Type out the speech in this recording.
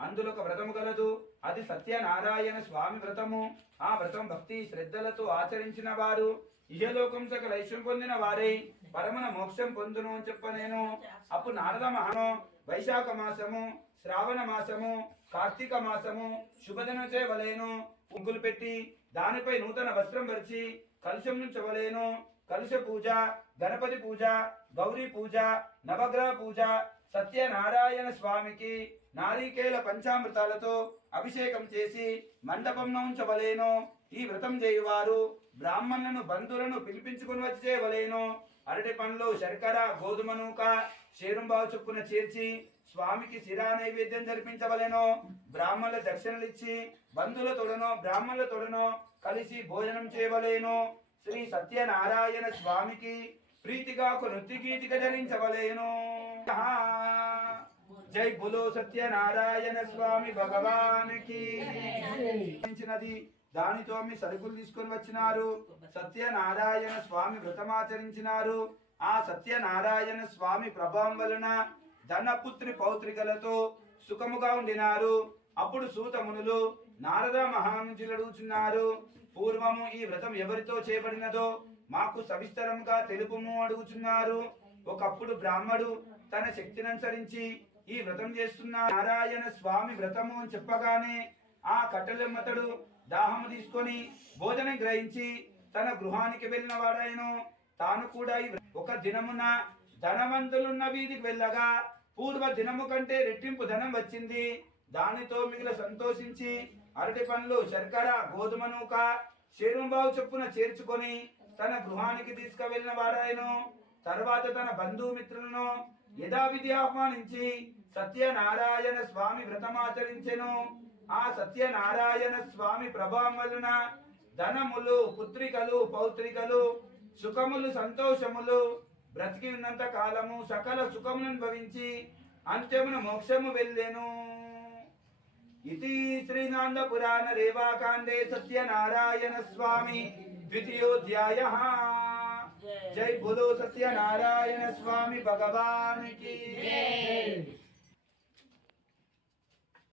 అందులో ఒక వ్రతము గలదు. అది సత్యనారాయణ స్వామి వ్రతము. ఆ వ్రతం భక్తి శ్రద్ధలతో ఆచరించిన వారు. ఇహలోకం సకల ఐశ్వం పొందిన వారై పరమన మోక్షం పొందును అని చెప్ప నేను. అప్పుడు నారద మహాను వైశాఖ మాసము శ్రావణ మాసము కార్తీక మాసము శుభదినం చేయవలేను ముగ్గులు పెట్టి దానిపై నూతన వస్త్రం పరిచి కలుషం నుంచవలేను కలుష పూజ గణపతి పూజ గౌరీ పూజ నవగ్రహ పూజ సత్యనారాయణ స్వామికి నారీకేల పంచామృతాలతో అభిషేకం చేసి మండపంలో ఉంచవలేను ఈ వ్రతం చేయువారు బ్రాహ్మణులను బంధువులను పిలిపించుకుని వచ్చి చేయవలేను అరటి పండ్లు శర్కర గోధుమ నూక శేరుంబావు చొప్పున చేర్చి స్వామికి శిరా నైవేద్యం జరిపించవలెను. బ్రాహ్మణుల దక్షిణలు ఇచ్చి బంధువుల తొడను బ్రాహ్మణుల తొడను కలిసి భోజనం చేయవలేను. శ్రీ సత్యనారాయణ స్వామికి ప్రీతిగా ఒక నృత్య గీతిక ధరించవలేను జై బులో సత్యనారాయణ స్వామి భగవానికి. దానితో మీ సరుకులు తీసుకొని వచ్చినారు. సత్యనారాయణ స్వామి వ్రతమాచరించినారు ఆ సత్యనారాయణ స్వామి ప్రభావం వలన ధనపుత్రి పౌత్రికలతో సుఖముగా ఉండినారు. అప్పుడు సూతమునులు నారద మహానుజులు అడుగుచున్నారు పూర్వము ఈ వ్రతం ఎవరితో చేయబడినదో మాకు సవిస్తరంగా తెలుపుము అడుగుచున్నారు ఒకప్పుడు బ్రాహ్మడు తన శక్తిని అనుసరించి ఈ వ్రతం చేస్తున్న నారాయణ స్వామి వ్రతము అని చెప్పగానే ఆ కట్టెలెమ్మతడు దాహము తీసుకొని భోజనం గ్రహించి తన గృహానికి వెళ్ళిన వాడాయను తాను కూడా ఒక దినమున ధనవంతులున్న వీధికి వెళ్ళగా పూర్వ దినము కంటే రెట్టింపు ధనం వచ్చింది. దానితో మిగిలిన సంతోషించి అరటి పండ్లు శర్కర గోధుమ నూక శరీరంబావు చొప్పున చేర్చుకొని తన గృహానికి తీసుకువెళ్ళిన వారాయను తర్వాత తన బంధుమిత్రులను యథావిధి ఆహ్వానించి సత్యనారాయణ స్వామి వ్రతమాచరించెను ఆ సత్యనారాయణ స్వామి ప్రభావం వలన ధనములు పుత్రికలు పౌత్రికలు సుఖములు సంతోషములు బ్రతికి ఉన్నంత కాలము సకల సుఖములను అనుభవించి అంత్యమున మోక్షము వెళ్ళెను. ఇది శ్రీనాంద పురాణ రేవాకాండే సత్యనారాయణ స్వామి ద్వితీయోధ్యాయ జై బోలో సత్యనారాయణ స్వామి భగవానికి